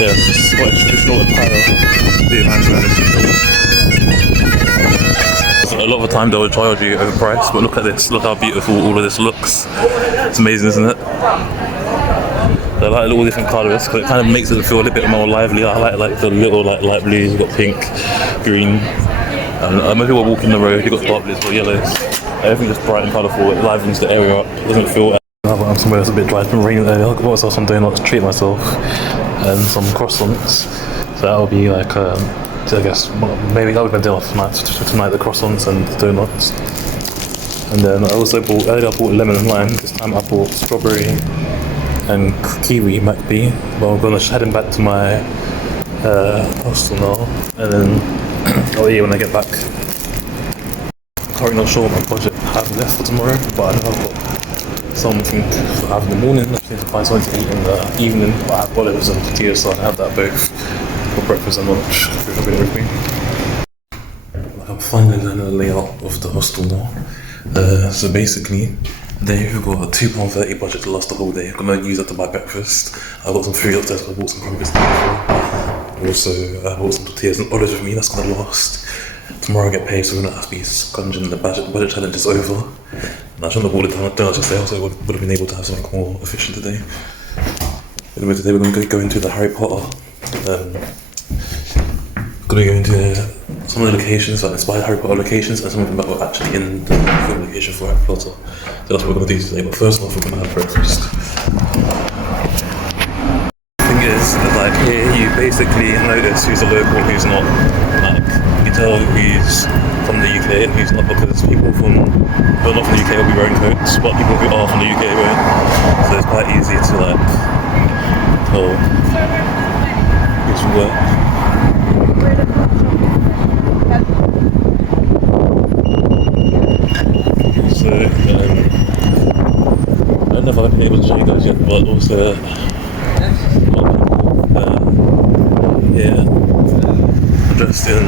Yeah, it's quite traditional attire. Diagon. A lot of the time they'll charge you overpriced, but look at this, look how beautiful all of this looks. It's amazing, isn't it? I like all different colours because it kind of makes it feel a little bit more lively. I like the little light blues, you've got pink, green, and when people are walking the road, you've got dark blues or yellows. Everything's just bright and colourful, it livens the area up, it doesn't feel I'm somewhere that's a bit dry, it's been raining earlier. What else I'm doing? I'll treat myself and some croissants. So that'll be like, I guess, maybe that'll be my dinner tonight, the croissants and donuts. And then I also earlier I bought lemon and lime, this time I bought strawberry and kiwi might be, but I'm heading back to my hostel now, and then I'll eat when I get back. I'm currently not sure what my budget I have left for tomorrow, but I know I've got something to have in the morning. I just need to find something to eat in the evening, but I have olives and tortillas, so I can have that both for breakfast and lunch if you're with me. I'm finally learning the layout of the hostel now. So basically, they've got a £2.30 budget to last the whole day. I'm going to use that to buy breakfast. I got some food upstairs, I bought some crumpets. Also, I bought some tortillas and olives with me, that's going to last. Tomorrow I get paid, so we're going to have to be scunging. The budget challenge is over. And I shouldn't have bought it donuts yesterday, so I would have been able to have something more efficient today. Anyway, today we're going to go into the Harry Potter. Going to go into some of the locations that inspired Harry Potter locations and some of them that were actually in the film location for Harry Potter. So that's what we're going to do today, but first off we're going to have breakfast. The thing is, like here you basically notice who's a local and who's not. Like, you tell who's from the UK and who's not, because people who are not from the UK will be wearing coats, but people who are from the UK won't. So it's quite easy to like tell who's from where. So, I don't know if I've been able to show you guys yet, but also a lot of people here dressed in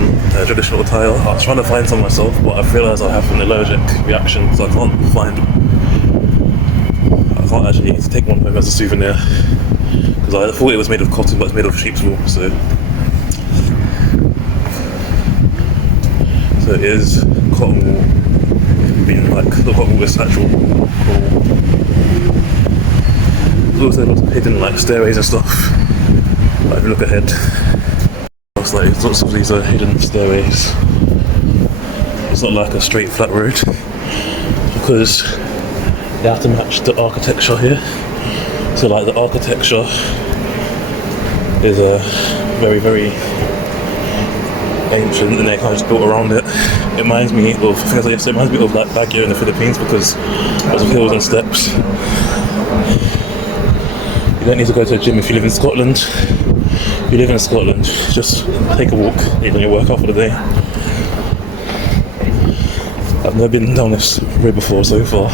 traditional attire. I was trying to find some myself, but I realised I have an allergic reaction, so I can't actually take one home as a souvenir, because I thought it was made of cotton, but it's made of sheep's wool, so it is cotton wool. Being like the cotton wool is actual wool. There's also lots of hidden like stairways and stuff. Like if you look ahead, it's like lots of these are hidden stairways. It's not like a straight flat road, because they have to match the architecture here. So like the architecture is very, very ancient, and they kind of just built around it. It reminds me of, I think as I said, it reminds me of like Baguio in the Philippines, because lots of hills and steps. You don't need to go to a gym if you live in Scotland. If you live in Scotland, just take a walk, even your workout for the day. I've never been down this road before so far.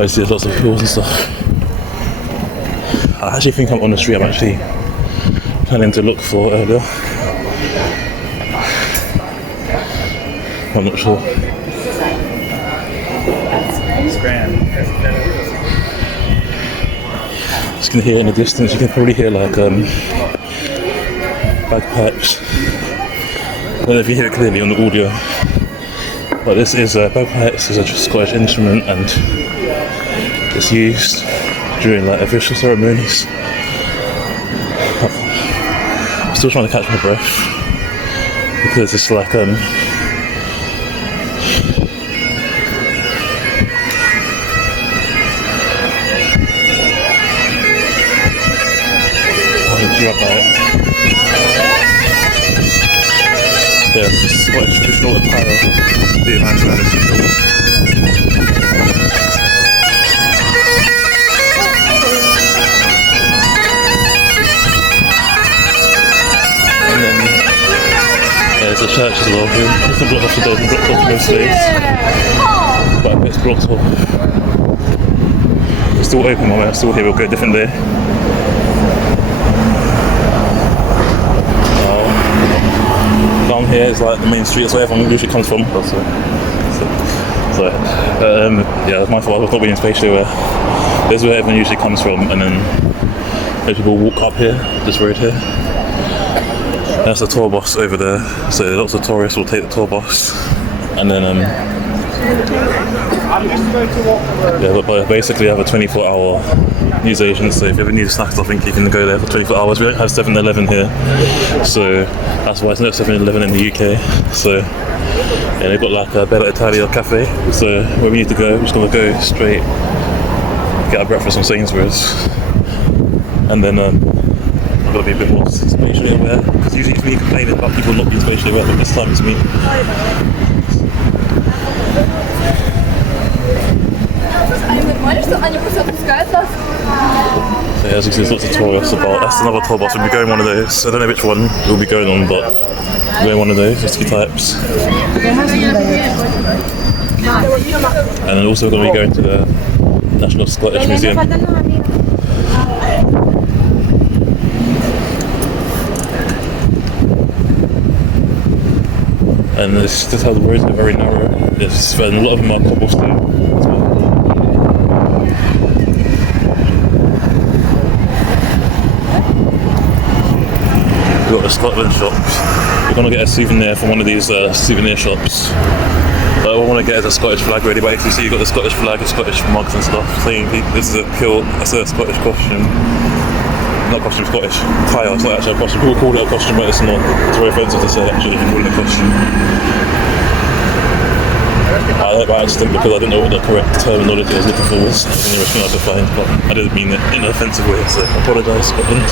I see there's lots of hills and stuff. I actually think I'm on the street I'm actually planning to look for earlier. I'm not sure. It's grand. Just gonna hear in the distance, you can probably hear like bagpipes. I don't know if you hear it clearly on the audio, but this is bagpipes is a Scottish instrument, and it's used during like official ceremonies. I'm still trying to catch my breath because it's like yeah, it's quite traditional attire. And then there's a church as well here. It's not blocked off the door, it's blocked off most days. But it's blocked off. It's still open, I'm still here, we'll go a different day. Down here is like the main street, that's where everyone usually comes from. Yeah, that's my fault, I was not being spatial. This is where everyone usually comes from, and then Most people walk up here, this road here. That's the tour bus over there. So lots of tourists will take the tour bus, and then yeah, but basically I have a 24-hour newsagent. So if you ever need snacks, I think you can go there for 24 hours. We don't have 7-Eleven here, so that's why it's not 7-Eleven in the UK. So yeah, they've got like a Bella Italia cafe. So where we need to go, we're just gonna go straight, get our breakfast from Sainsbury's, and then I've got to be a bit more spatially aware, because usually if we complain about people not being spatially aware, but this time it's me. So yeah, as you can see, there's lots of tourists about. That's another tour bus. We'll be going one of those. I don't know which one we'll be going on, but we're going one of those. There's two types. And then also we're going to be going to the National Scottish Museum. And this is how the roads are very narrow. And a lot of them are cobblestone as well. We've got the Scotland shops. We're going to get a souvenir from one of these souvenir shops. What I want to get is a Scottish flag ready, but if you see you've got the Scottish flag, the Scottish mugs and stuff, saying this is a kilt, that's a Scottish costume. Not costume, Scottish attire. It's not actually a costume. People call it a costume, but it's not. It's very offensive to say actually you call it a costume. I did it by accident because I didn't know what the correct terminology I was looking for was. It was the nearest thing I could find, but I didn't mean it in an offensive way, so I apologise, Scotland.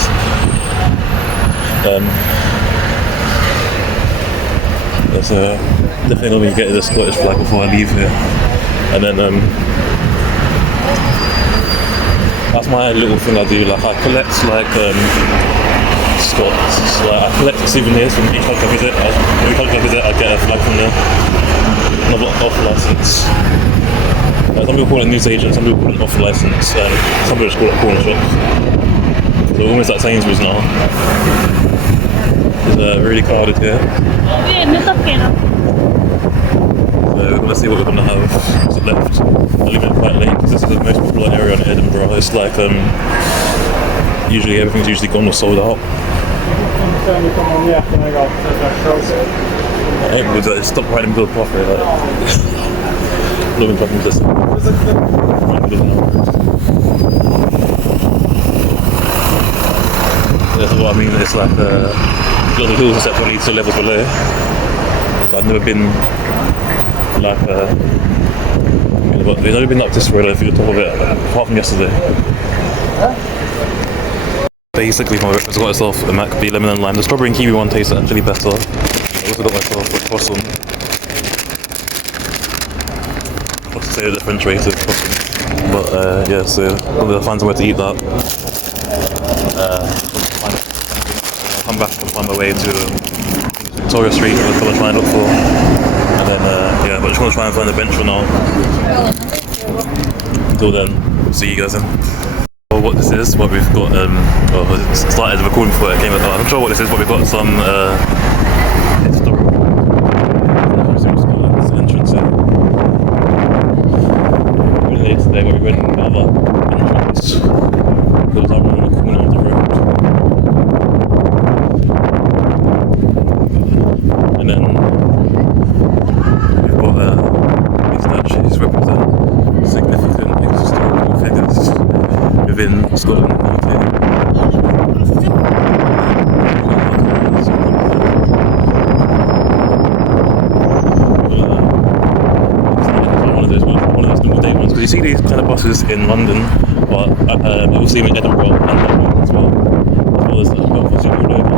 Definitely going to be getting the Scottish flag before I leave here. And then that's my little thing I do. Like I collect like Scots. Like I collect souvenirs from each country I visit. Every country I visit, I get a flag from there. Another off license. Some people call it newsagent, some people call it off license, some people just call it corner shop. So almost like Sainsbury's now. It's really crowded here. So let's see what we're going to have left. I'm leaving it quite late because this is the most popular area in Edinburgh. It's like usually everything's usually gone or sold out. It stopped right in the middle of the pathway. Not even talking to this. That's what I mean. It's like the hills are separately to levels below. So I've never been like but we've only been up this road if you top of it apart from yesterday. Basically my breakfast, I got myself a Maccabi lemon and lime. The strawberry and kiwi one tastes actually better. I also got myself a croissant. What's to say the French rated croissant. But yeah, so I'm gonna find somewhere to eat that. I'll come back and find my way to Victoria Street and I'll try and look for. And then yeah, but I just want to try and find a bench for now. Until then, see you guys then. Well, what this is, what we've got, well, it started recording before it came out. I'm not sure what this is, but we've got some historical entrance here. We went here yesterday, but we went in another entrance. There was that one on the corner of the road. And then we've got these statues represent significant historical figures within Scotland and UK. One of those normal day ones, because you see these kind of buses in London, but you'll see them in Edinburgh and London as well. As well as buses all over.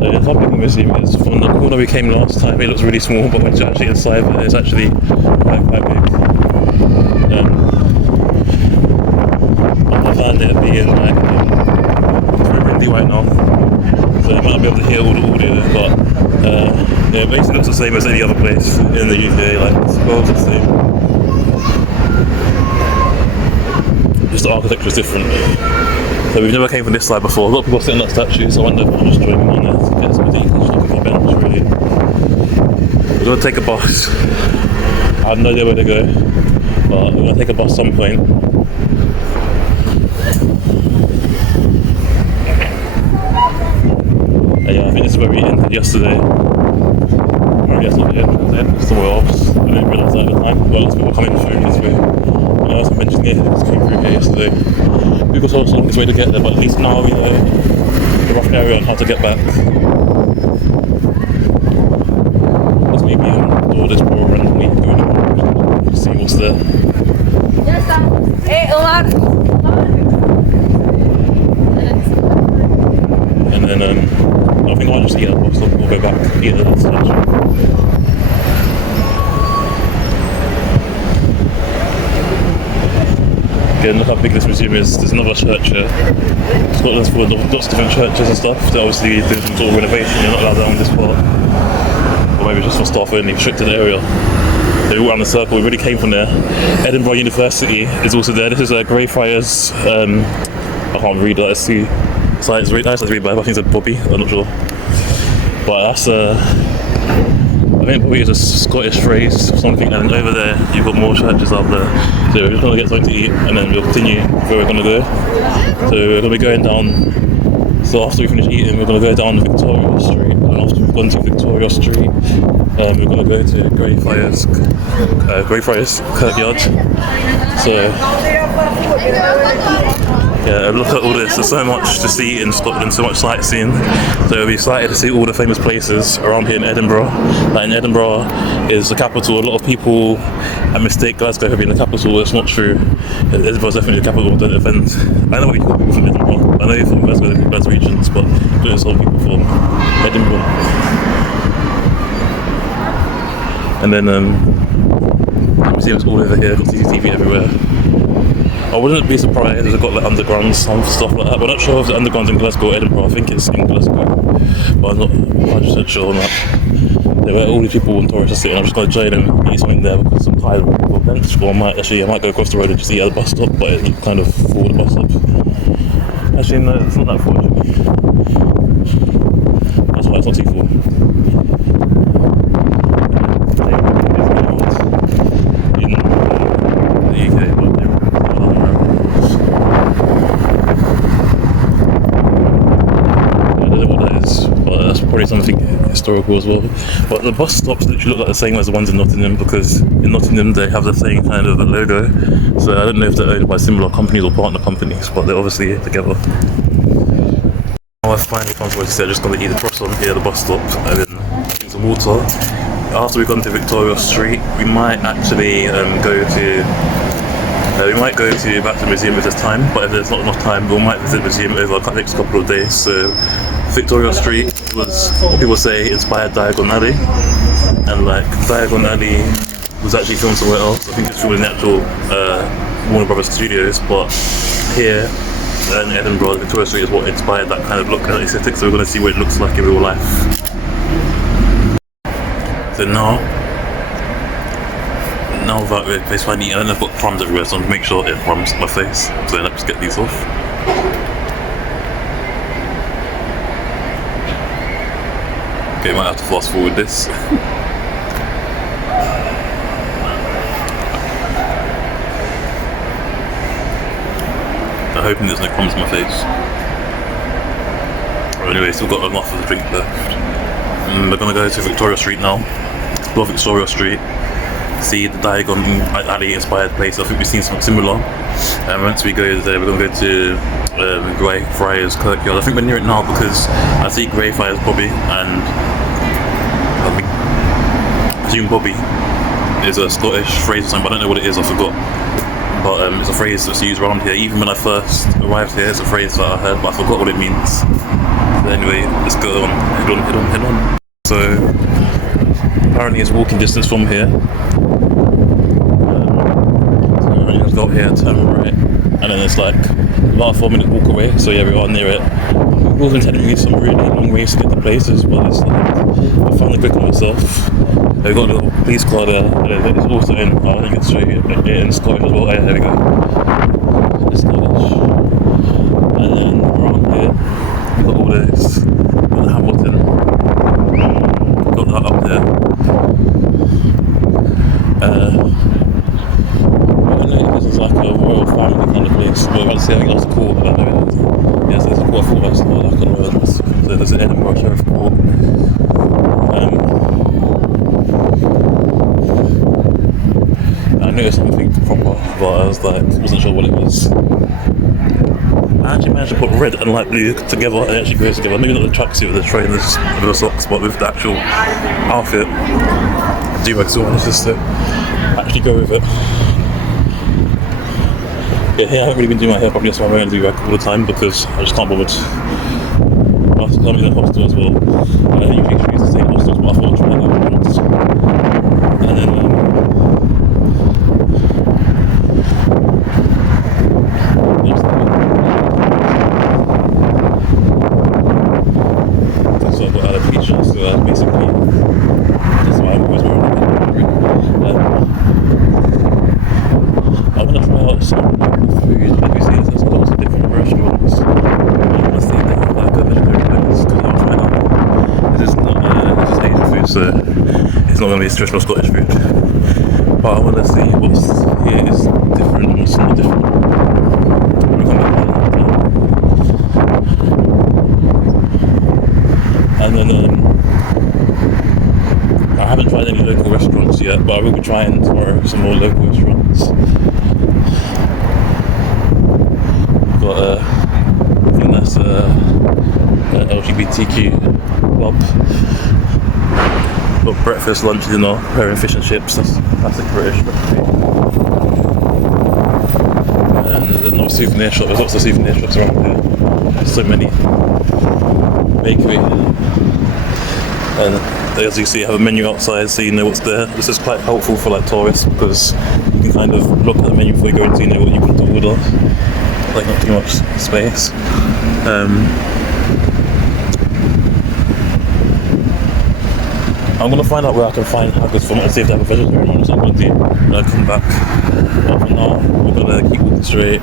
The public museum is from the corner we came last time. It looks really small, but when you're actually inside, it's actually quite big. I found it being like it's very windy right now, so you might not be able to hear all the audio, but yeah, it basically looks the same as any other place in the UK. Like it's well the same. Just the architecture is different. So we've never came from this side before. A lot of people sit on that statue, so I wonder if I'll just join them on there to get some details like my bench really. We're gonna take a bus. I have no idea where to go, but we're gonna take a bus some point. yesterday. Apparently that's not the entrance there, it's somewhere else. I didn't realise that at the time, but lots of people coming through this way. And as I mentioned, yeah, it just came through here yesterday. People told us the longest way to get there, but at least now we know the rough area on how to get back. Let's maybe do this more randomly, see what's there. And then I think I'll just eat at the bus stop, we'll go back, eat at the station. Again, look how big this museum is. There's another church here. Scotland's full of lots of different churches and stuff. They're obviously doing some sort of renovation, you're not allowed down this part. Or maybe just for staff only, restricted area. They all around the circle, we really came from there. Edinburgh University is also there. This is Greyfriars, I can't read that, let's see. So it's really nice to read, but I think it's a Bobby, I'm not sure. But that's I think Bobby is a Scottish phrase or something, and then over there you've got more churches out there. So we're just going to get something to eat and then we'll continue where we're going to go. So we're going to be going down, so after we finish eating we're going to go down Victoria Street, and after we've gone to Victoria Street we're going to go to Greyfriars Kirkyard. So yeah, look at all this, there's so much to see in Scotland, so much sightseeing. So we'll be excited to see all the famous places around here in Edinburgh. Like in Edinburgh is the capital. A lot of people mistake Glasgow for being the capital. It's not true. Edinburgh's definitely the capital, don't offend. I know what you call people from Edinburgh. I know you're from Glasgow regions, but don't insult people from Edinburgh. And then the museum's all over here, got CCTV everywhere. I wouldn't be surprised if they've got like undergrounds, some stuff like that, but I'm not sure if the underground's in Glasgow or Edinburgh. I think it's in Glasgow, but I'm not 100% sure on that. There were all these people and tourists are sitting, I'm just going to join them and eat something there because I'm tired of the bench, or I might go across the road and just eat at the bus stop, but it's kind of full the bus stop. Actually no, it's not that full actually. That's why it's not too full. Probably something historical as well, but the bus stops literally look like the same as the ones in Nottingham, because in Nottingham they have the same kind of logo, so I don't know if they're owned by similar companies or partner companies, but they're obviously together. Now I finally found somewhere to say I'm just going to eat the croissant here at the bus stop and then drink some water. After we've gone to Victoria Street we might actually go back to the museum if there's time, but if there's not enough time we might visit the museum over the next couple of days. So Victoria Street was what people say inspired Diagon Alley, and like Diagon Alley was actually filmed somewhere else. I think it's filmed in the actual Warner Brothers studios, but here in Edinburgh, Victoria Street is what inspired that kind of look and aesthetic, so we're going to see what it looks like in real life. So now that we're basically eating, and I've got crumbs everywhere, so I'm going to make sure it crumbs my face, so then let's get these off. Okay, might have to fast forward this. I'm hoping there's no crumbs on my face. Anyway, still got enough of the drink left. We're gonna go to Victoria Street now. Explore Victoria Street. See the Diagon Alley inspired place. I think we've seen something similar. And once we go there, we're gonna go to Greyfriars Kirkyard. I think we're near it now because I see Greyfriars Bobby, and I presume Bobby is a Scottish phrase or something, but I don't know what it is, I forgot. But it's a phrase that's used around here. Even when I first arrived here, it's a phrase that I heard, but I forgot what it means. So anyway, let's go on, head on. So apparently it's walking distance from here. So let's go up here, turn right, and then it's like about a 4-minute walk away. So yeah, we are near it. It wasn't telling me some really long ways to get to places, but it's like, I found it quick on myself. We've got a little police car there, and it's also in, I think it's straight in Scottish as well. Yeah, there we go. It's Scottish. And then around here, we've got all this, got the Hamilton, got that up there. I don't know if this is like a royal family kind of place, but I was about to say I think that's cool, I don't know. Yeah, so there's a court, I thought I saw like a royal, so there's an Edinburgh Sheriff Court. was like, wasn't sure what it was. I actually managed to put red and light blue together and it actually goes together. Maybe not the tracksuit with the trainers with the socks, but with the actual outfit. Diagon still manages to actually go with it. Yeah, here I haven't really been doing my hair properly, so I'm wearing Diagon all the time because I just can't bother. Last time in the hostel as well, I usually choose the same hostels, but I thought I'd try that once. And then so I got alopecia, so that's basically that's why I'm always wearing it. I'm gonna try out some local food. Like you see, there's lots of different restaurants. I'm gonna see if they have like a vegetarian place because I'll try out. This is not Asian food, so it's not gonna be traditional Scottish food. But I wanna see what's here is different and what's not different. We'll come back and then I haven't tried any local restaurants yet, but I will be trying tomorrow some more local restaurants. Got I think that's LGBTQ club. Got breakfast, lunch, dinner, preparing fish and chips. That's classic British recipe. And there's no souvenir shop. There's lots of souvenir shops around here. There's so many. Bakery. And as you see, I have a menu outside so you know what's there. This is quite helpful for like tourists because you can kind of look at the menu before you go in so you know what you want to order. Like not too much space. I'm gonna find out where I can find haggis from and see if they have a vegetarian one or something. When I come back. But for now, we're gonna keep walking straight.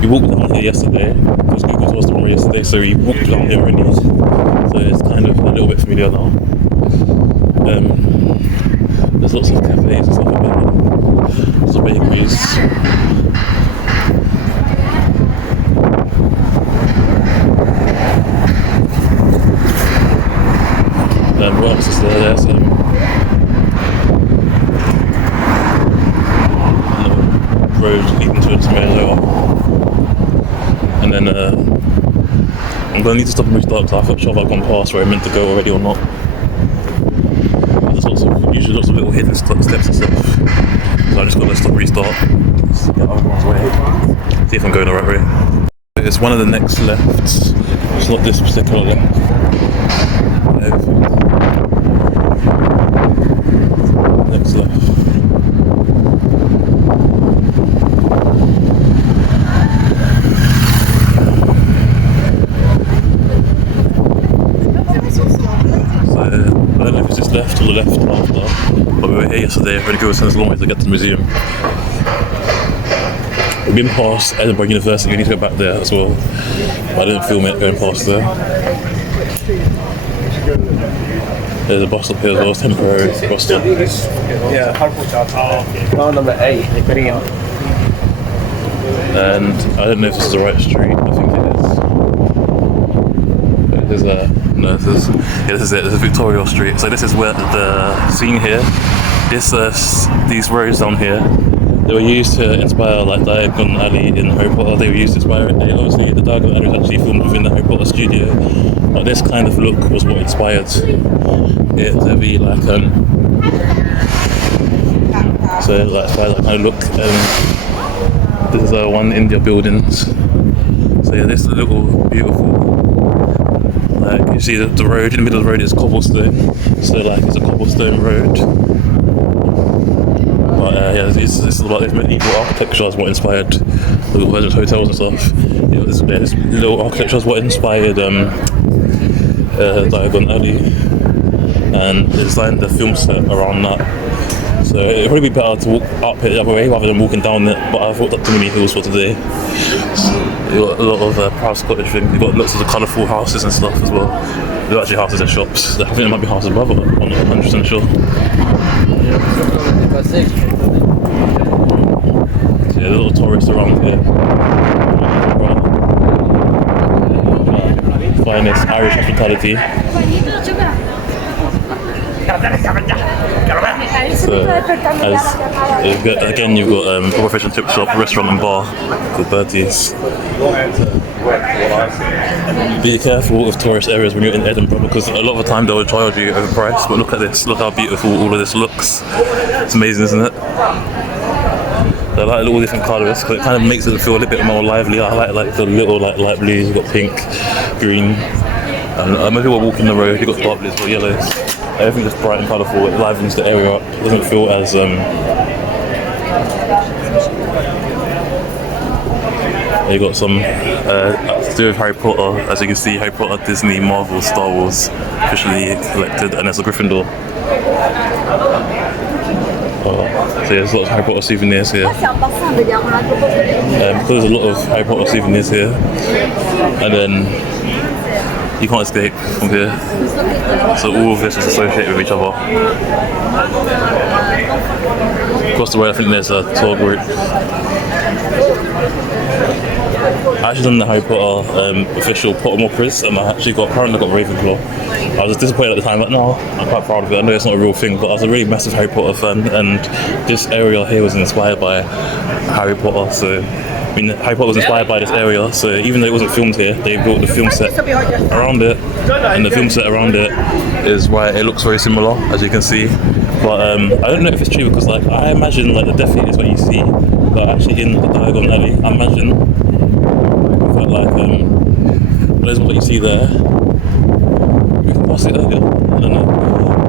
We walked down here yesterday because Google told us the wrong yesterday, so we walked down here already. So it's kind of a little bit familiar now. There's lots of cafes and stuff like that. Lots of bakeries. What else is there? There's road leading towards Maryland. And then I'm going to need to stop and restart because I'm not sure if I've gone past where I meant to go already or not. There's usually lots of little hidden steps and stuff. So I just got to stop and restart. Let's get out of one's way. See if I'm going the right way. It's one of the next lefts. It's not this particular left. Next left. So I don't know if it's this left or the left after, but we were here yesterday. We're going to go as long as to get to the museum. We've been past Edinburgh University, we need to go back there as well. But I didn't film it going past there. There's a bus stop here as well, temporary bus stop. Yeah. Car number 8, green. And I don't know if this is the right street, I think it is. But it is no, this is it, this is Victoria Street. So this is where the scene here, these roads down here, they were used to inspire like Diagon Alley in Harry Potter. They were used to inspire it. Obviously the Diagon Alley was actually filmed within the Harry Potter studio. But this kind of look was what inspired it to be like so like that kind of look. This is one India buildings. So yeah, this is a little beautiful. Like you see the road in the middle of the road is cobblestone. So like it's a cobblestone road. But yeah, this is about this medieval architecture is what inspired the little versions of hotels and stuff. This little architecture is what inspired Diagon Alley, and they designed the film set around that. So it'd probably be better to walk up it the other way rather than walking down it, but I thought that too many hills for today. You got a lot of proud Scottish things, you've got lots of the colourful houses and stuff as well. They're actually houses and shops. I think there might be houses above it, I'm not 100% sure. So yeah, little tourists around here. Finest Irish hospitality. Again, you've got proper fish and chip shop, restaurant and bar, the birdies. Be careful of tourist areas when you're in Edinburgh, because a lot of the time they'll charge you overpriced. But look at this, look how beautiful all of this looks. It's amazing, isn't it? I like all different colours because it kind of makes it feel a little bit more lively. I like the little light blues. You've got pink, green, and maybe we're walking the road. You've got dark blues or yellows. Everything's just bright and colourful. It livens the area up. It doesn't feel as you got some to do with Harry Potter. As you can see, Harry Potter, Disney, Marvel, Star Wars officially collected, and there's a Gryffindor. So there's lots of Harry Potter souvenirs here. Because there's a lot of Harry Potter souvenirs here, and then you can't escape from here. So all of this is associated with each other. Across the way, I think there's a tour group. I actually done the Harry Potter official Pottermore quiz, and I currently got Ravenclaw. I was disappointed at the time, but no, I'm quite proud of it. I know it's not a real thing, but I was a really massive Harry Potter fan, and this area here was inspired by Harry Potter. So, I mean, Harry Potter was inspired by this area, so even though it wasn't filmed here, they built the film set around it, and the film set around it is why it looks very similar, as you can see. But I don't know if it's true, because like I imagine like the Death Eaters what you see, but actually in the Diagon alley, I imagine that like those ones that you see there, we can pass it earlier, I don't know.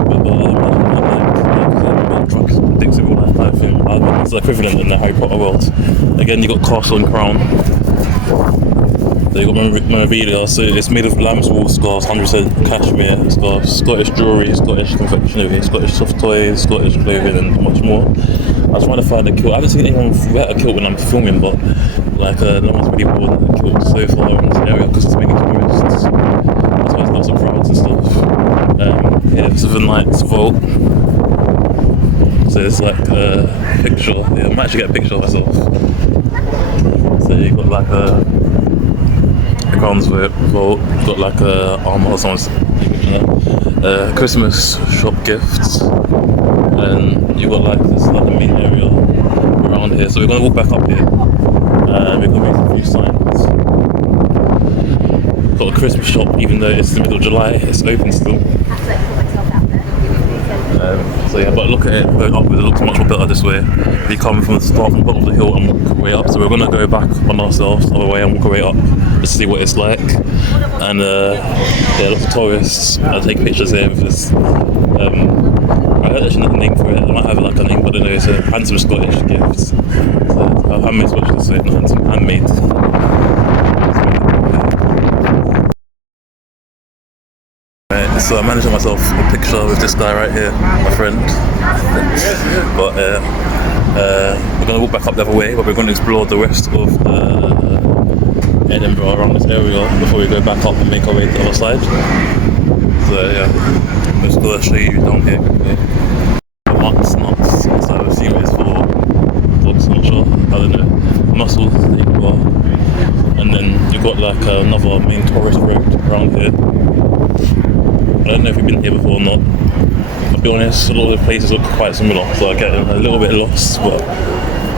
But I imagine like trucks predicts it all that type of thing. I think it's the equivalent in the Harry Potter world. Again, you got Castle and Crown. So you got memorabilia, so it's made of lamb's wool scarves, 100% cashmere scarves, Scottish jewellery, Scottish confectionery, Scottish soft toys, Scottish clothing, and much more. I was trying to find a kilt. I haven't seen anyone wear a kilt when I'm filming, but like no one's really worn a kilt so far in this area because it's mainly tourists. That's why there's lots of crowds and stuff. Yeah, it's the Knight's Vault. So it's like a picture. Yeah, I might actually get a picture of myself. So you got like a Crown's Vault, got like a armor or someone's Christmas shop gifts, and you got like this like the main area around here. So we're gonna walk back up here. We're gonna make a few signs. Got a Christmas shop, even though it's the middle of July, it's open still. So yeah, but look at it going upwards, it looks much more better this way. We come from the start from the bottom of the hill and walk our way up. So we're gonna go back on ourselves the other way and walk our way up just to see what it's like. And yeah, lots of tourists. I take pictures here with this. I don't actually know the name for it. I might have like a name, but I don't know. It's a handsome Scottish gift. So handmade Scottish, to say, not handsome, handmade. So I managed to get myself a picture with this guy right here, my friend. But we're going to walk back up the other way, but we're going to explore the rest of Edinburgh around this area before we go back up and make our way to the other side. So yeah, I'm just going to show you down here quickly. Nuts, so I assume it's for dogs, I'm not sure, I don't know. Mussels, and then you've got like another main tourist road around here. I don't know if you've been here before or not. I'll be honest, a lot of the places look quite similar, so I get a little bit lost, but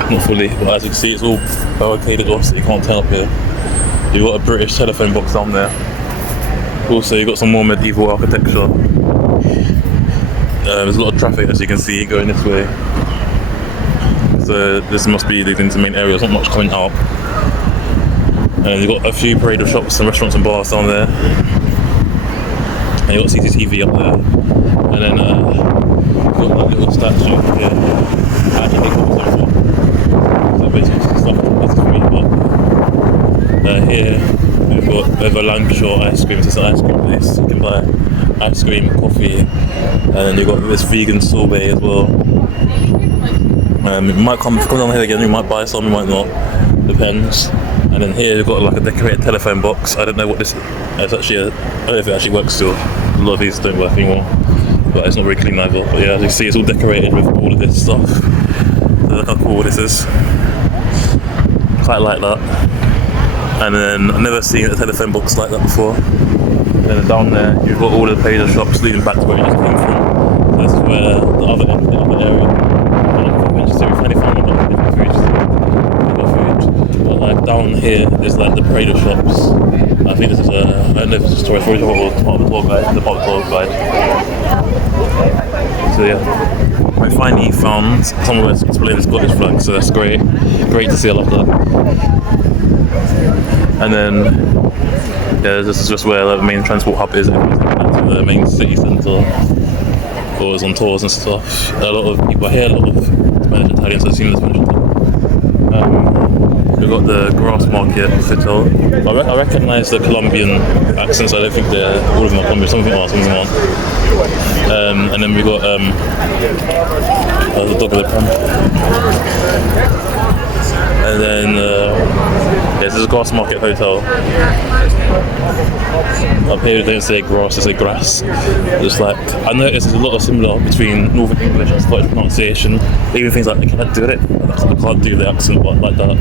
not fully. But as you can see, it's all barricaded off, so you can't turn up here. You've got a British telephone box down there. Also, you've got some more medieval architecture. There's a lot of traffic, as you can see, going this way. So this must be leading to the main area. There's not much coming out. And you've got a few parade of shops and restaurants and bars down there. And you've got CCTV up there, and then you've got that little statue here. I actually think it was over. So basically it's stuff that's for me, but here we've got over Lancashire ice cream. It's an ice cream place. You can buy ice cream, coffee, and then you've got this vegan sorbet as well. You might come down here again, you might buy some, you might not, depends. And then here you've got like a decorated telephone box. I don't know what this is. It's actually I don't know if it actually works still. A lot of these don't work anymore, but it's not very clean either. But yeah, as you can see, it's all decorated with all of this stuff. So look how cool this is. Quite like that. And then I've never seen a telephone box like that before. And then down there you've got all the pager shops leading back to where you just came from. So this is where the other area. So we finally found a lot of different food. But like down here, there's like the Prado shops. I think this is I don't know if it's a tourist or part of the tour guide. So yeah, I finally found somewhere to display the Scottish flag. So that's great to see. I love that. And then yeah, this is just where the main transport hub is. The main city centre. Or is on tours and stuff. A lot of people here, a lot of Spanish, Italians, I've seen the Spanish. We've got the Grass Market Hotel. I recognise the Colombian accents. I don't think all of them are Colombian. Some of them aren't. And then we got the dog with the pan. And then this is a Grass Market Hotel. Up here they don't say grass, they say grass. Just like I noticed there's a lot of similar between Northern English and Scottish pronunciation. Even things like I can't do it. I can't do the accent, but like that.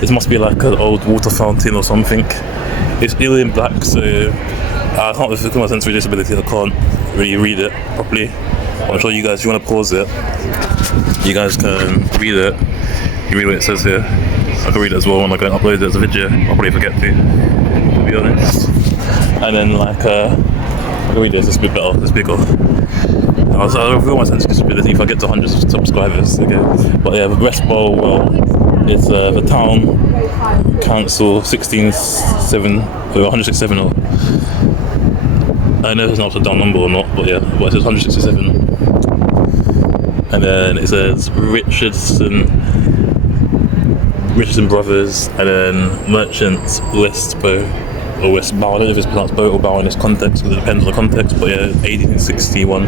This must be like an old water fountain or something. It's alien black, so I can't. With my sensory disability, I can't really read it properly. I'm sure you guys, if you want to pause it, you guys can read it. You read what it says here. I can read it as well when I go and upload it as a video. I'll probably forget to be honest. And then like I can read this. It's a bit better. It's bigger. I feel my sense of disability if I get to 100 subscribers. Okay, but yeah, the West Bowl, well, it's the town council 167. Or I know if it's an upside down number or not, but yeah, but it says 167. And then it says Richardson Brothers, and then Merchants Westbow or Westbow. I don't know if it's pronounced bow or bow in this context, because it depends on the context. But yeah, 1861.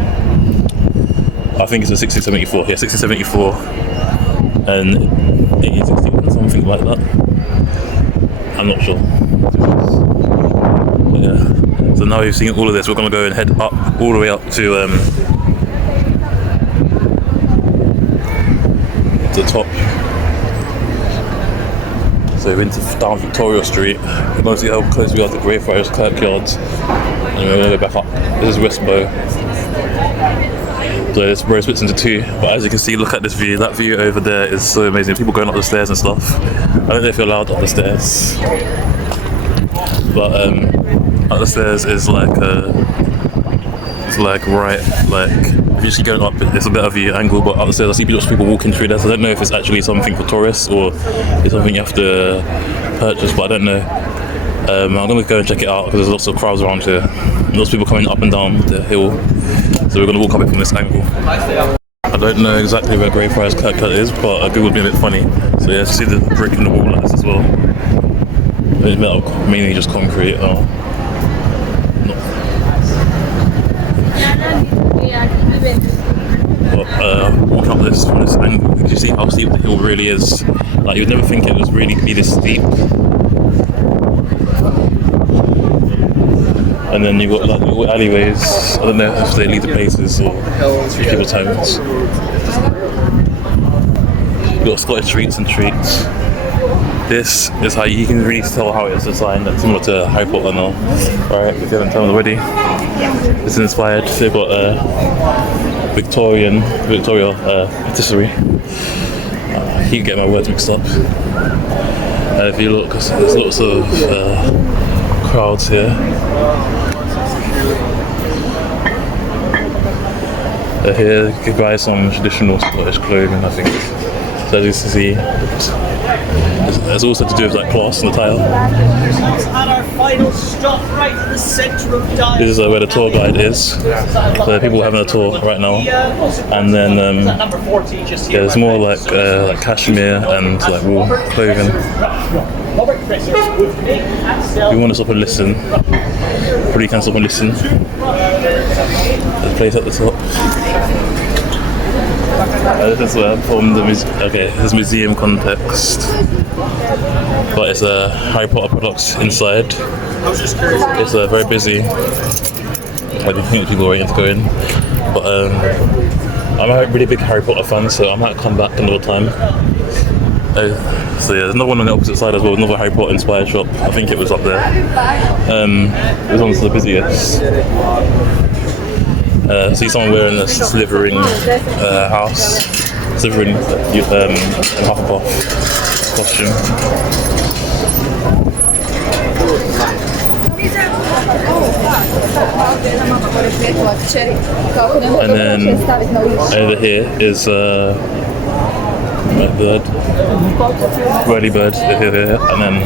I think it's a 1674. Yeah, 1674 and 1861, something like that. I'm not sure. But yeah. So now we've seen all of this, we're gonna go and head up all the way up to the top. So we went down Victoria Street. We're going to see how close we are to Greyfriars Kirkyard, and we're going to go back up. This is Westbow. So this road splits into two, but as you can see, look at this view. That view over there is so amazing. People going up the stairs and stuff. I don't know if you're allowed up the stairs, but up the stairs is like it's like right, like if you see going up, it's a better view angle. But up the stairs, I see people walking through there. So I don't know if it's actually something for tourists or it's something you have to purchase, but I don't know. I'm gonna go and check it out because there's lots of crowds around here. Lots of people coming up and down the hill. So we're gonna walk up it from this angle. I don't know exactly where Greyfriars Kirkyard is, but Google would be a bit funny. So yeah, see the brick in the wall like this as well. It's metal, mainly just concrete. Walking up this from this angle, you see how steep the hill really is. Like you'd never think it was really be this steep. And then you've got like little alleyways. I don't know if they lead to places or people's homes. You've got Scottish streets and treats. This is how you can really tell how it's designed. That's similar to Harry Potter now. Right, if you haven't told already. It's inspired. They've got Victoria patisserie. You can get my words mixed up. If you look, there's lots of crowds here. Here you can buy some traditional Scottish clothing, I think. So as you can see, it's also to do with like class and attire. At our final stop, right in the centre of Diagon. This is where the tour guide is. So people having a tour right now. And then yeah, there's more like cashmere and like wool clothing. If you want to stop and listen, probably can stop and listen. There's a place at the top. This is from the this museum context, but it's a Harry Potter products inside. It's very busy. I do think people are waiting to go in, but I'm a really big Harry Potter fan, so I might come back another time. So yeah, there's another one on the opposite side as well, another Harry Potter inspired shop. I think it was up there. This one's the busiest. See someone wearing a slithering house, slithering Hufflepuff costume. And then over here is a bird, whirly bird, here, and then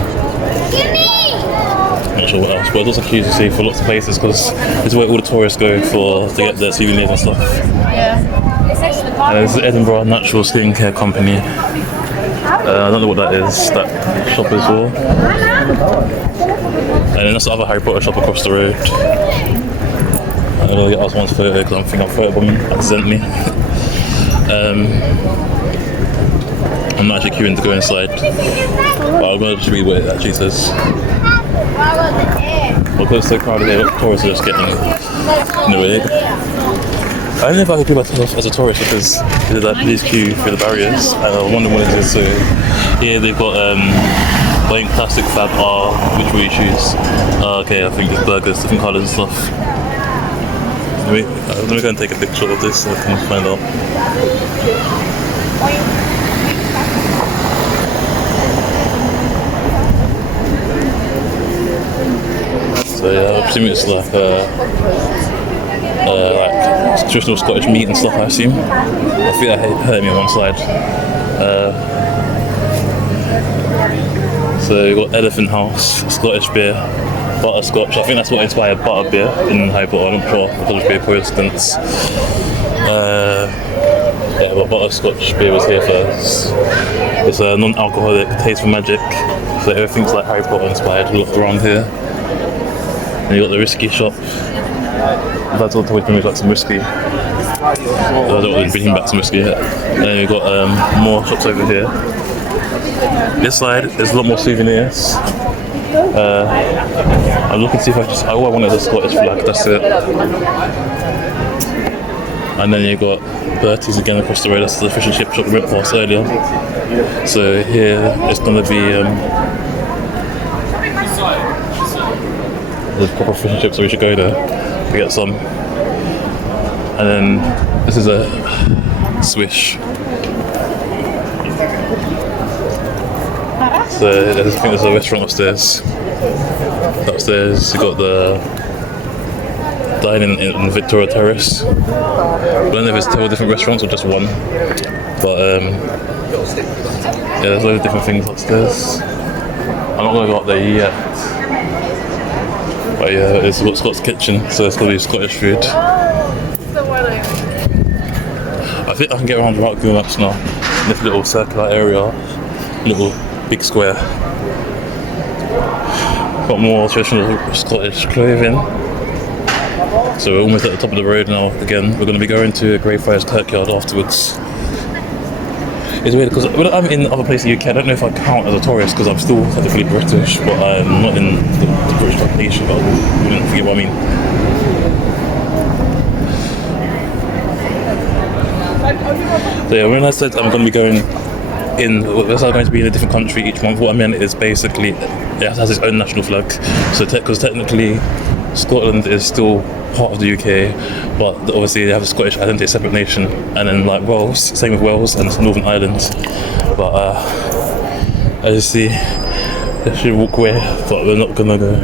not sure what else, but it's also cute to see for lots of places because this is where all the tourists go to get their souvenirs and stuff. Yeah. And there's the Edinburgh Natural Skincare Company. I don't know what that is, that shop as well. And then that's the other Harry Potter shop across the road. I'm gonna get asked one photo because I think I'm photobombing accidentally. I'm not actually queuing to go inside, but I'm gonna just read what it actually says. Because it's so crowded here, tourists are just getting in the way. I don't know if I could do myself as a tourist because there's that police queue through the barriers, and I wonder what it is. So here they've got blank plastic fab R, which will you choose? Okay, I think there's burgers, different colours and stuff. Let me go and take a picture of this so I can find out. So yeah, I presume it's like traditional Scottish meat and stuff, I assume. I think that hurt me on one side. So you've got Elephant House, Scottish beer, butterscotch. I think that's what inspired butter beer in Harry Potter. I'm not sure if it would be a coincidence. Yeah, but butterscotch beer was here first. It's a non-alcoholic, taste for magic. So everything's like Harry Potter inspired around here. And you got the whiskey shop. That's all always bring me like some whiskey. I don't really bring him back some whiskey yet. And then you've got more shops over here. This side, there's a lot more souvenirs. I'm looking to see if all I want is a Scottish flag, that's it. And then you've got Bertie's again across the road, that's the fish and chip shop we went past earlier. So here it's going to be there's proper fish and chips, so we should go there to get some. And then this is a Swish. So I think there's a restaurant upstairs. Upstairs you got the dining in Victoria Terrace. I don't know if it's 2 different restaurants or just one. But yeah, there's loads of different things upstairs. I'm not going to go up there yet. But yeah, it's got Scott's Kitchen, so it's going to be Scottish food. I think I can get around without Google Maps now. In this little circular area, little big square. Got more traditional Scottish clothing. So we're almost at the top of the road now. Again, we're going to be going to Greyfriars Kirkyard afterwards. It's weird because when I'm in other places in the UK, I don't know if I count as a tourist because I'm still technically British, but I'm not in the British population, but you didn't forget what I mean. So yeah, when I said I'm going to be going in, because I'm going to be in a different country each month, what I meant is basically it has its own national flag. So because technically Scotland is still part of the UK, but obviously they have a Scottish identity, a separate nation, and then like Wales, same with Wales and Northern Ireland. But as you see, I should walk away, but we're not gonna go. We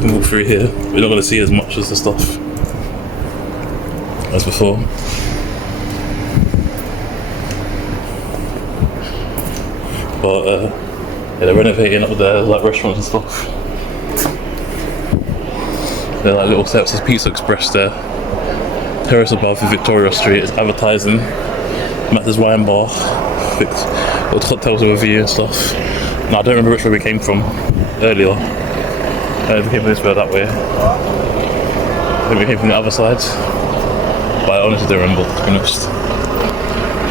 can walk through here. We're not gonna see as much as the stuff as before. But yeah, they're renovating up there, like restaurants and stuff. They're like little steps. There's Pizza Express there. Terrace above in Victoria Street is advertising. Matt's Wine Bar. Little cocktails with a view and stuff. No, I don't remember which way we came from earlier. We came from this way or that way. I think we came from the other side. But I honestly don't remember, to be honest.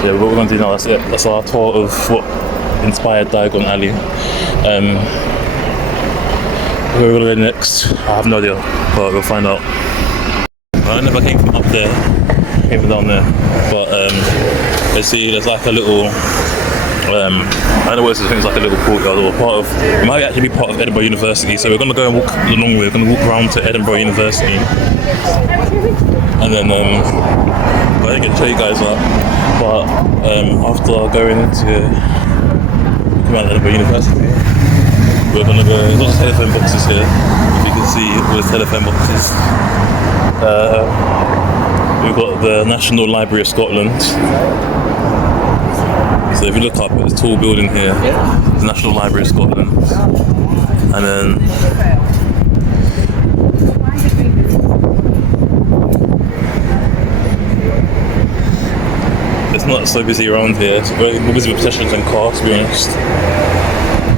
Yeah, what we're going to do now, that's it. That's our tour of what inspired Diagon Alley. Where we're going to go next, I have no idea, but we'll find out. I don't know if I came from up there, came from down there, but let's see, there's like a little I know what this thing's like a little courtyard or part of. It might actually be part of Edinburgh University. So we're gonna go and walk the long way. We're gonna walk around to Edinburgh University, and then I didn't get to show you guys that. But after going into Edinburgh University, we're gonna go. There's lots of telephone boxes here. If you can see all the telephone boxes. We've got the National Library of Scotland. So if you look up at this tall building here, the National Library of Scotland, and then it's not so busy around here. It's very busy with pedestrians and cars, to be honest.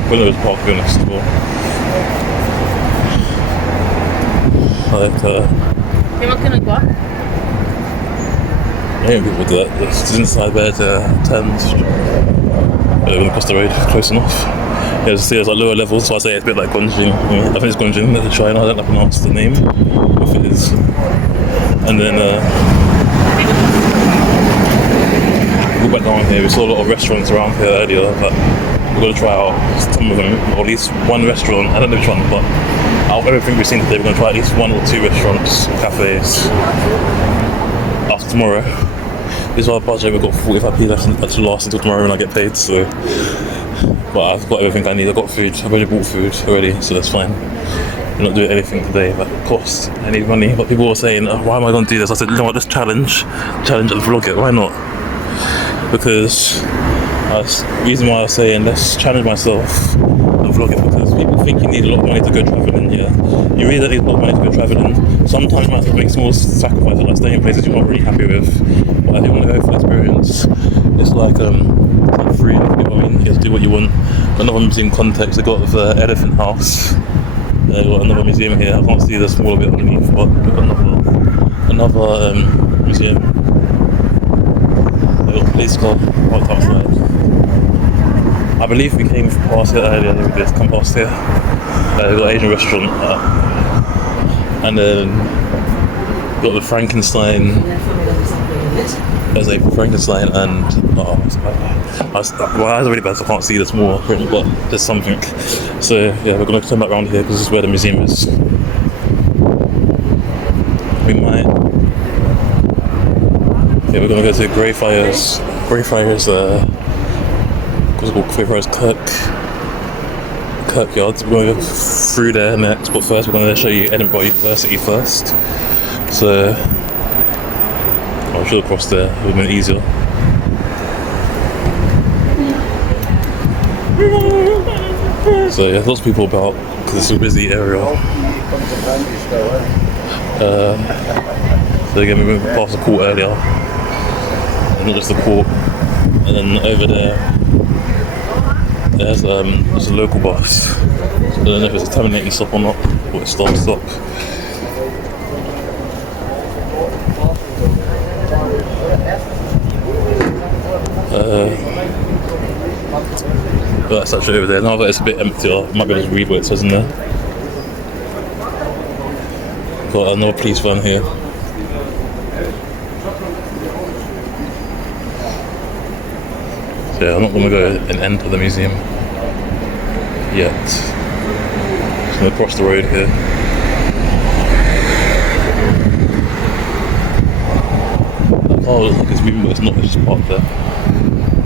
Well, it was park, to be honest. Yeah, people do that. It's inside there to Thames. Across the road, close enough. Yeah, as see, there's like lower levels, so I say it's a bit like Gonjin. I think it's Gonjin, the China. I don't know if I pronounced the name, if it is. And then go back down here. We saw a lot of restaurants around here earlier, but we're gonna try out some of them, or at least one restaurant. I don't know which one, but out of everything we've seen today, we're gonna try at least 1 or 2 restaurants, cafes. After tomorrow. This is our budget. We've got 45p left to last until tomorrow when I get paid. So, but I've got everything I need. I've got food. I've already bought food already, so that's fine. We're not doing anything today, but of course I need money. But people were saying, oh, "Why am I going to do this?" I said, "You know what? Just challenge and vlog it. Why not?" Because the reason why I was saying let's challenge myself and vlog it, because people think you need a lot of money to go travelling. Yeah, you really don't need a lot of money to go travelling. Sometimes you might have to make small sacrifices, like staying in places you're not really happy with. But if you want to go for the experience, it's like free. You know what I mean? You have to do what you want. Another museum context. They got the Elephant House. They got another museum here. I can't see the smaller bit underneath, but we've got another museum. They got a place called White Outside. I believe we came past here earlier. We just come past here. They got an Asian restaurant, and then got the Frankenstein. There's a Frankenstein and my eyes are really bad, so I can't see the small print, but there's something. So yeah, we're gonna turn back around here because this is where the museum is. We might. Yeah, we're gonna go to Greyfriars. What's it called? Greyfriars Kirkyard. We're gonna go through there next, but first we're gonna show you Edinburgh University first. So I should have crossed there, it would have been easier. So yeah, lots of people about because it's a busy area. So again, we went past the court earlier, and not just the court. And then over there, there's a local bus. I don't know if it's a terminating stop or not, or it's stop. But that's actually over there. Now that it's a bit empty, I might be able to read what it says in there. Got another police van here. So yeah, I'm not going to go and enter the museum yet. Just going to cross the road here. That car looks like it's moving, but it's not, it's just parked there.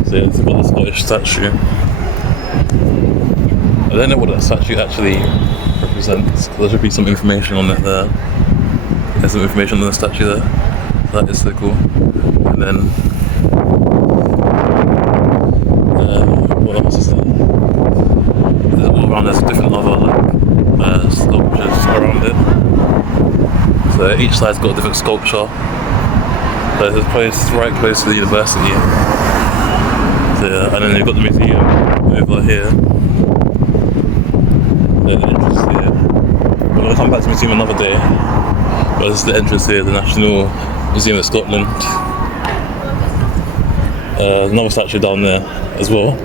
So yeah, it's got the Scottish statue. I don't know what that statue actually represents, because there should be some information on it there. There's some information on the statue there. So that is so cool. And then what else is there? There's all around, there's different other sculptures around it. So each side's got a different sculpture. So there's a place right close to the university. So yeah, and then you've got the museum over here. The entrance here. We're going to come back to the museum another day. But this is the entrance here, the National Museum of Scotland. There's another statue down there as well.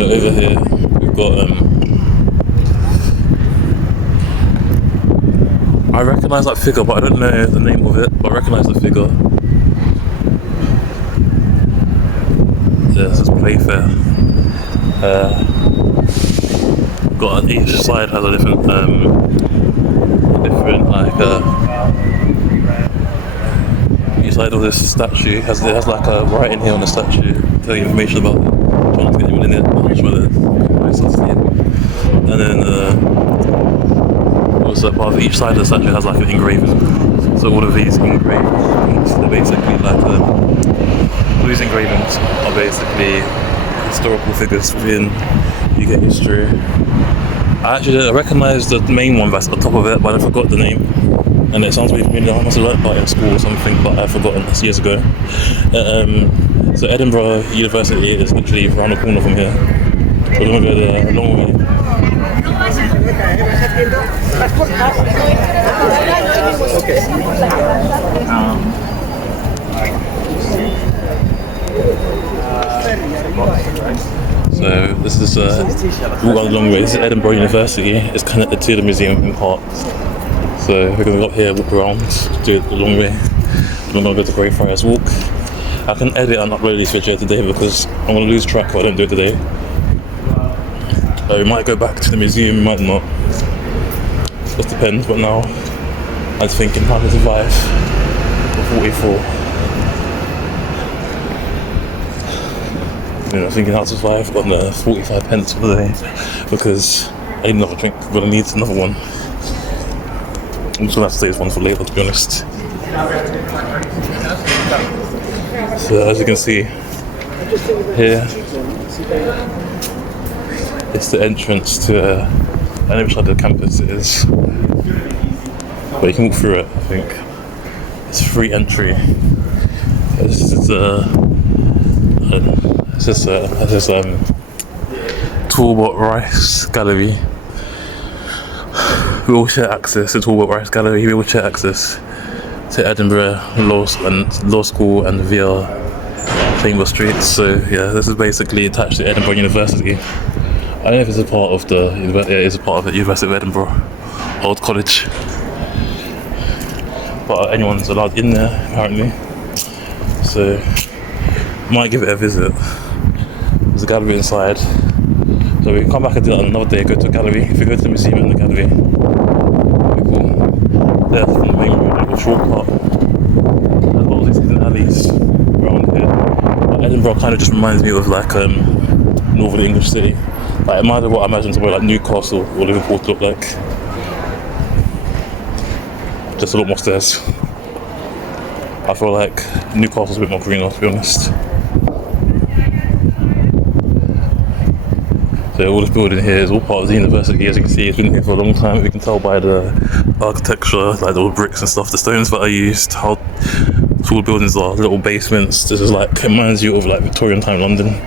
So over here we've got I recognise that figure, but I don't know the name of it, but I recognise the figure. Yeah, this is Playfair. Got on each side has a different each side of this statue has like a writing here on the statue, tell you information about it. I'm trying to get anyone in it, I'm not sure what it is. And then also part of each side of the statue has like an engraving. So all of these engravings, they're basically like all these engravings are basically historical figures within UK history. I recognise the main one that's on top of it, but I forgot the name. And it sounds really familiar. I must have learnt about it in school or something, but I've forgotten. That's years ago. So Edinburgh University is literally around the corner from here. We're going to go there a long way. So this is walk on the long way. This is Edinburgh University. It's connected to the museum in part. So we're going to go up here, walk around, do it the long way. I'm going to go to Greyfriars Walk. I can edit and upload this video today because I'm going to lose track if I don't do it today. We might go back to the museum, we might not. Just depends, but now I'm thinking how to survive for 44. You know, thinking how to survive on the 45 pence for the day because I need another drink, but I need another one. I'm just gonna have to save this one for later, to be honest. So as you can see here, it's the entrance to I know which side of the campus it is, but you can walk through it. I think it's free entry. This is Talbot Rice Gallery. Wheelchair access to Talbot Rice Gallery. Wheelchair access to Edinburgh Law School and via Chamber Street. So yeah, this is basically attached to Edinburgh University. I don't know if it's a part of the it's a part of the University of Edinburgh Old College, but anyone's allowed in there apparently. So might give it a visit. There's a gallery inside, so we can come back and do that on another day. Go to a gallery. If we go to the museum and the gallery, there's the main road, a little shortcut. There's all these hidden alleys around here. But Edinburgh kind of just reminds me of like northern English city. Like it reminds me of what I imagine somewhere like Newcastle or Liverpool to look like. Just a lot more stairs. I feel like Newcastle's a bit more greener, to be honest. So all this building here is all part of the university. As you can see, it's been here for a long time. We can tell by the architecture, like all the bricks and stuff, the stones that are used, how tall buildings are, little basements. This is like, it reminds you of like Victorian time London.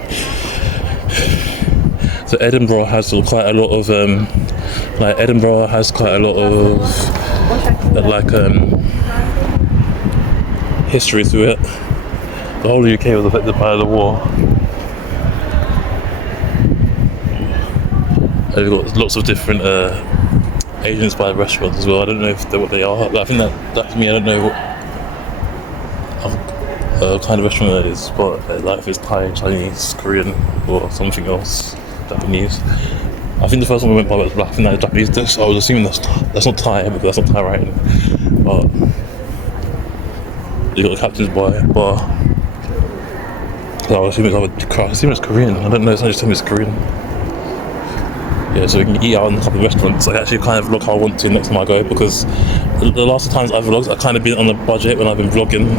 So Edinburgh has quite a lot of history to it. The whole UK was affected by the war. And we've got lots of different Asian-inspired restaurants as well. I don't know if they're what they are. I think that to me, I don't know what kind of restaurant that is, but like if it's Thai, Chinese, Korean, or something else, Japanese. I think the first one we went by was black. I think that is Japanese dish. I was assuming that's not Thai, because that's not Thai writing. But you got the Captain's Bar. So I was assuming it's Korean. I don't know. It's not just telling me it's Korean. Yeah, so we can eat out in a couple of restaurants. I actually kind of vlog how I want to next time I go, because the last times I've vlogged, I've kind of been on a budget when I've been vlogging.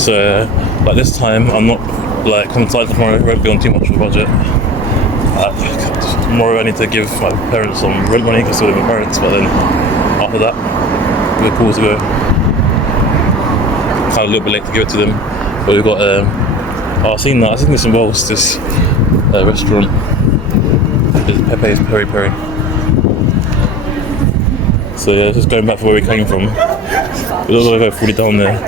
So like this time, I'm not like on site tomorrow. I won't be on too much of a budget. Tomorrow I need to give my parents some rent money because I live with my parents. But then after that, we're cool to go. Kind of a little bit late to give it to them. But we've got I've seen this involves this restaurant. It's Pepe's Peri Peri. So yeah, just going back to where we came from. We're not going to go fully down there.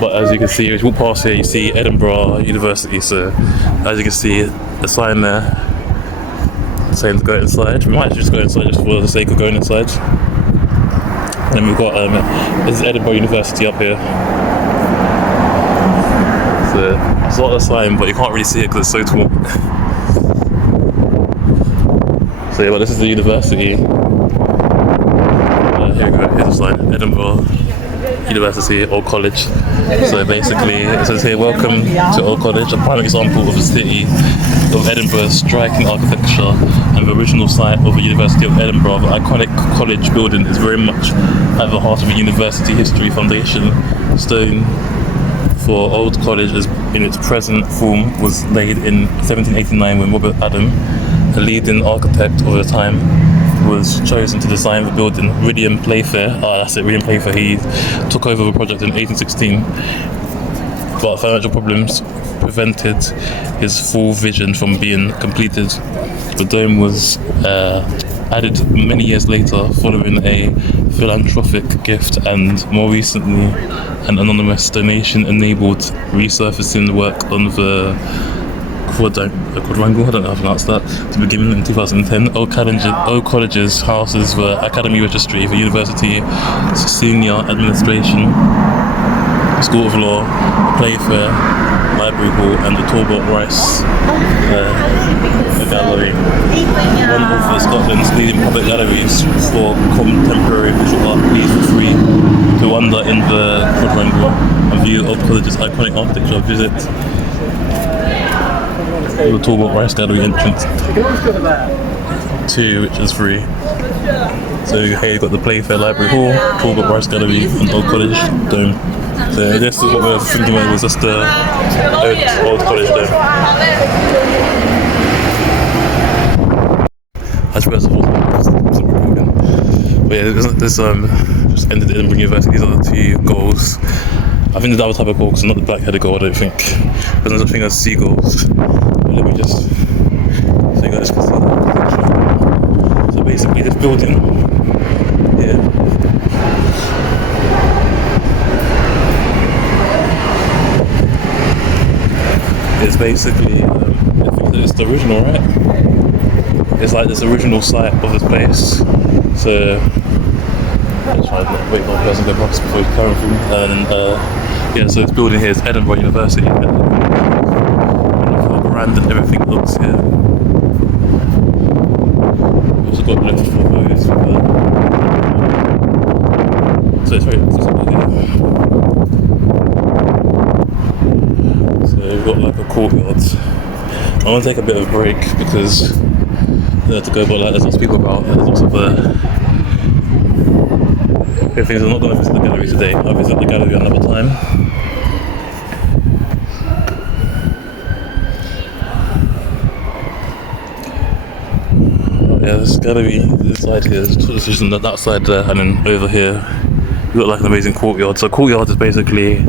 But as you can see, as you walk past here, you see Edinburgh University. So as you can see, the sign there saying to go inside. We might actually just go inside just for the sake of going inside. Then we've got this is Edinburgh University up here. So it's not a sign, but you can't really see it because it's so tall. So yeah, but this is the university. Here we go, here's a sign, Edinburgh University, Old College. So basically it says here, welcome to Old College, a prime example of the city of Edinburgh's striking architecture and the original site of the University of Edinburgh. The iconic college building is very much at the heart of the university history. Foundation stone for Old College in its present form was laid in 1789 when Robert Adam, a leading architect of the time, was chosen to design the building. William Playfair, William Playfair, he took over the project in 1816, but financial problems prevented his full vision from being completed. The dome was added many years later following a philanthropic gift, and more recently an anonymous donation enabled resurfacing work on the quadrangle, I don't know how to pronounce that, to begin in 2010. Old College's houses the Academy Registry, the University Senior Administration, School of Law, Playfair, Library Hall, and the Talbot Rice Gallery. One of Scotland's leading public galleries for contemporary visual art. Please feel free to wander in the quadrangle and view Old College's iconic architecture. Visit the Talbot Rice Gallery entrance 2, which is free. So here you've got the Playfair Library Hall, Talbot Rice Gallery, and Old College Dome. So this is what we were thinking about, was just the Old College Dome. I just realised I wasn't recording. But yeah, this just ended at Edinburgh University. These are the 2 goals. I think the other type of goal, because not the black-headed goal, I don't think. There's no such thing as seagulls. But let me just, so you guys can see that. So basically this building here is basically, I think it's the original, right? It's like this original site of this place. So let's try to wait for the person to go past before he's coming through. And yeah, so this building here is Edinburgh University. And how grand and everything looks here. We've also got lift for those. So it's very accessible here. So we've got like a courtyard. I want to take a bit of a break because I have to go, but like, there's lots of people about. There's lots of good things. I'm not going to visit the gallery today. I'll visit the gallery another time. Yeah, this gallery, this side here, this is that side there, and then over here you've got like an amazing courtyard. So a courtyard is basically,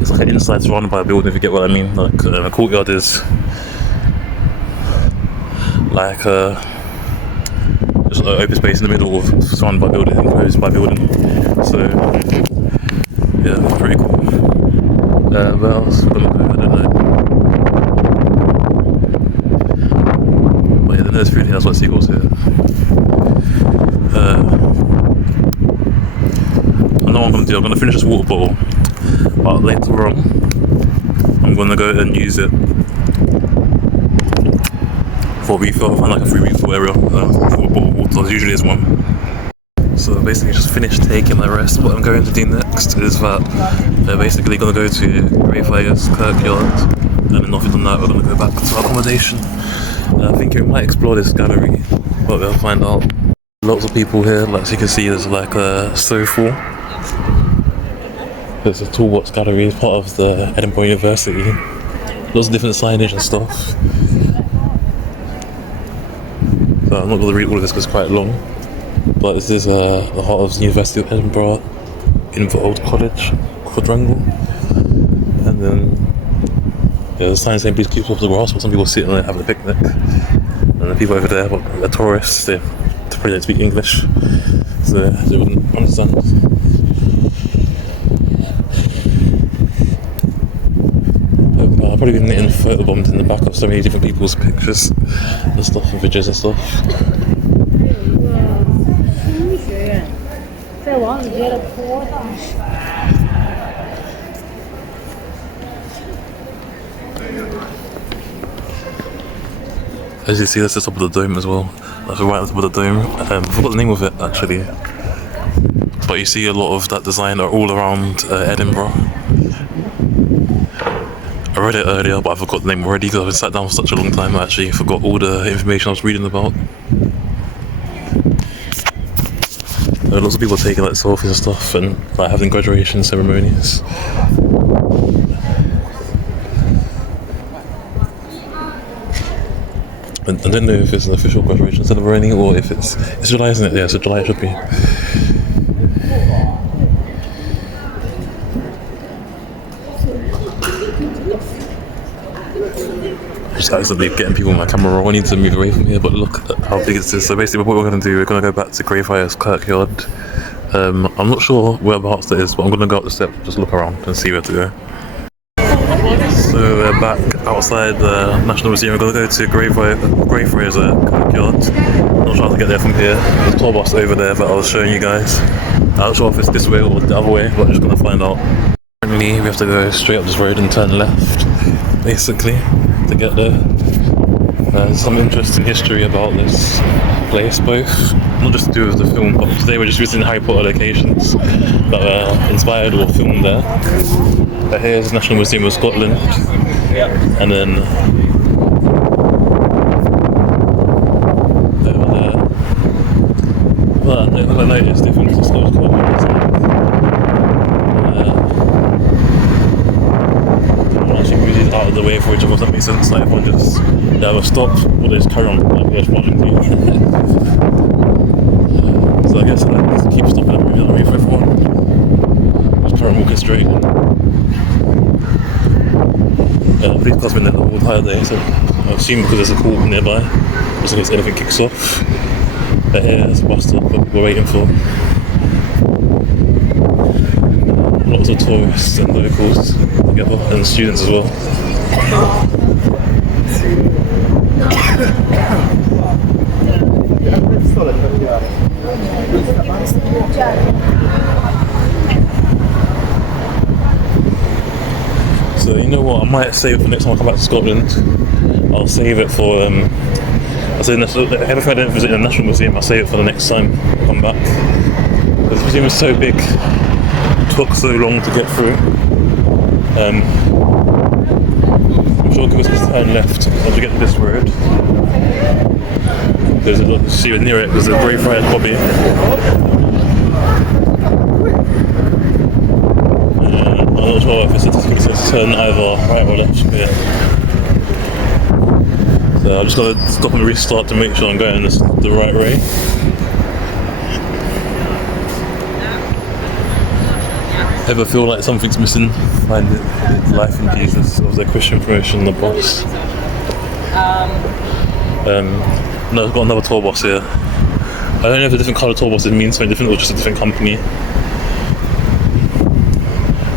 it's like an inside surrounded by a building, if you get what I mean. Like a courtyard is like just an open space in the middle of surrounded by building, enclosed by building. So yeah, that's pretty cool. Where else? I don't know. But yeah, then there's food here, that's what seagulls here. I know what I'm going to do. I'm going to finish this water bottle, but later on I'm going to go and use it for refill. I find like a free refill area for a bottle of water. There usually is one. So basically just finished taking my rest. What I'm going to do next is that they're basically going to go to Greyfriars Kirkyard, and then after that we're going to go back to our accommodation. I think we might explore this gallery, but we'll find out. Lots of people here, like as you can see there's like a sofa. There's a toolbox gallery, it's part of the Edinburgh University. Lots of different signage and stuff. So I'm not going to read all of this because it's quite long. But this is the heart of the University of Edinburgh in the Old College quadrangle. And then yeah, the sign saying please keep off the grass, but some people sitting there having a picnic. And the people over there, they're tourists, they probably don't speak English, so they wouldn't understand. Hoping I'll I've probably been getting photobombed in the back of so many different people's pictures and stuff and videos and stuff. As you see, that's the top of the dome as well. That's right on top of the dome. I forgot the name of it actually. But you see a lot of that design are all around Edinburgh. I read it earlier, but I forgot the name already because I've been sat down for such a long time. I actually forgot all the information I was reading about. There are lots of people taking like selfies and stuff and like having graduation ceremonies. I don't know if it's an official graduation ceremony or if it's July, isn't it? Yeah, so July it should be. Just accidentally getting people on my camera roll. I need to move away from here, but look at how big it is. So basically what we're going to do, we're going to go back to Greyfriars Kirkyard. I'm not sure whereabouts that is, but I'm going to go up the steps, just look around and see where to go. So we're back outside the National Museum. We're going to go to Greyfriars Kirkyard. I'm not sure how to get there from here. There's a tour bus over there that I was showing you guys. I'm not sure if it's this way or the other way, but I'm just going to find out. Currently we have to go straight up this road and turn left, basically, to get there. There's some interesting history about this place, both not just to do with the film, but today we're just visiting Harry Potter locations that were inspired or filmed there. But here's the National Museum of Scotland, and then over there, well, I noticed different to Scotland. Out of the way for each other, that makes sense. Like if I just never stop, or just carry on like we're just watching TV. So I guess I just keep stopping and moving that way for everyone. Just carry on walking straight. Police cars been there the whole entire day, so I assume because there's a call nearby, just in case anything kicks off. But here there's a bus stop that we're waiting for. Lots of tourists and locals together, and students as well. So you know what, I might save it for next time I come back to Scotland. I'll save it for every time I don't visit the National Museum, I'll save it for the next time I come back. Because the museum is so big, it took so long to get through. I'm sure give us a turn left as we get to this road. There's a see it near it, there's a Greyfriars Bobby. I'm not sure if it's a turn either right or left. Yeah. So I've just got to stop and restart to make sure I'm going the right way. Ever feel like something's missing? Find it, Life in Jesus, of the Christian promotion on the bus. No, I've got another tour bus here. I don't know if the different colour tour buses mean something different or just a different company.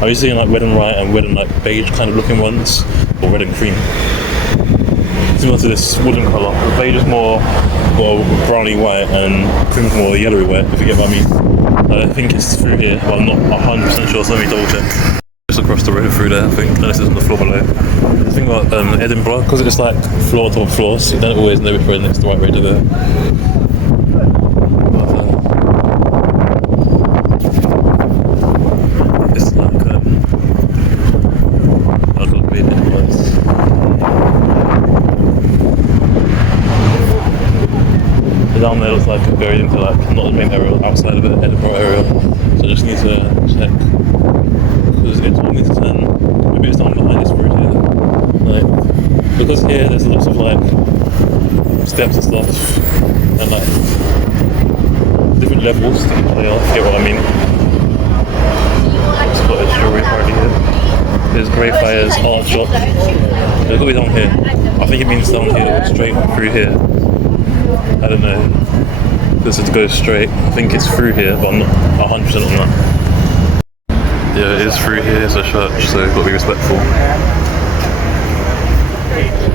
Are you seeing like red and white and red and like beige kind of looking ones? Or red and cream? Similar to this wooden colour. The beige is more browny white and cream is more yellowy white, if you get what I mean. I think it's through here, but I'm not 100% sure, so let me double check. Just across the road through there, I think, unless it's on the floor below. The thing about Edinburgh, because it's like floor to floor, so you don't always know if it's the right way to go. It's like a bit different. Down there looks like buried into like not the main area, outside of the Edinburgh area. So I just need to check because it told me to turn. Maybe it's down behind this road here. Like because here there's lots of like steps and stuff and like different levels to the player. If you get what I mean? It's got a strawberry party here. There's Greyfriars art shop. It's got to be down here. I think it means down here, straight through here. I don't know. This is to go straight. I think it's through here, but I'm not 100% on that. Yeah, it is through here. It's a church, so you've got to be respectful. Okay.